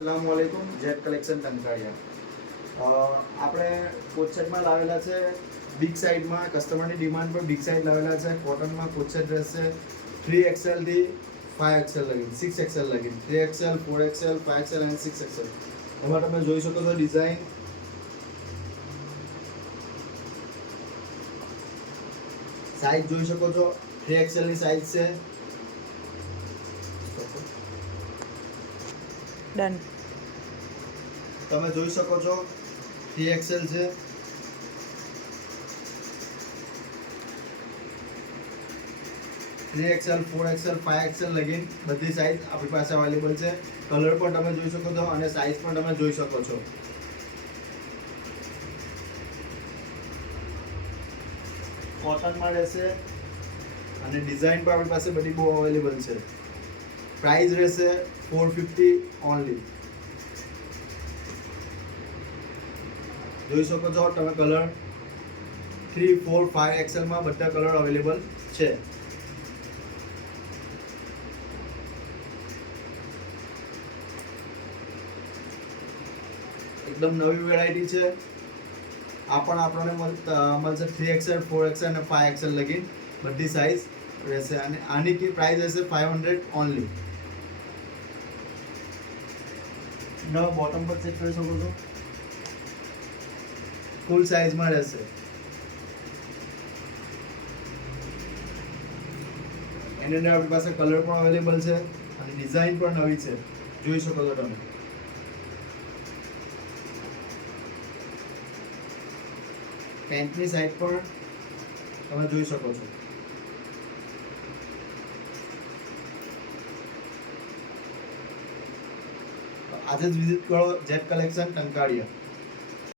अस्सलामुअलैकुम jet collection Tankariya આપણે કોટ સેટમાં લાવેલા છે બિગ સાઇઝમાં કસ્ટમરની ડિમાન્ડ પર બિગ સાઇઝ લાવેલા છે કોટનમાં કોટ સેટ રહેશે 3XL થી 5XL લગી 6XL લગી 3XL 4XL 5XL અને 6XL એમાં તમે જોઈ શકો છો ડિઝાઇન સાઇઝ જોઈ શકો છો 3XL ની સાઇઝ છે ડન તમે જોઈ શકો છો 3XL છે 3XL 4XL 5XL લગીન બધી સાઇઝ આપણી પાસે અવેલેબલ છે કલર પણ તમે જોઈ શકો છો અને સાઇઝ પણ તમે જોઈ શકો છો કોટનમાં રહેશે અને ડિઝાઇન પણ આપણી પાસે બધી બહુ અવેલેબલ છે પ્રાઇસ રહેશે 450 ઓનલી જોઈ શકો છો તમે કલર 3, 4, 5XL માં બધા કલર અવેલેબલ છે એકદમ નવી વેરાયટી છે આ પણ આપણને મળશે 3XL 4XL અને 5XL લગી બધી સાઇઝ રહેશે અને આની કી પ્રાઇસ રહેશે 500 ઓનલી નવા બોટમ પર ચેક કરી શકો છો ફૂલ સાઇઝમાં રહેશે એની અંદર આપણી પાસે કલર પણ અવેલેબલ છે અને ડિઝાઇન પણ નવી છે જોઈ શકો છો તમે પેન્ટની સાઈડ પણ તમે જોઈ શકો છો આજે જ વિઝિટ કરો જેટ કલેક્શન ટંકારિયા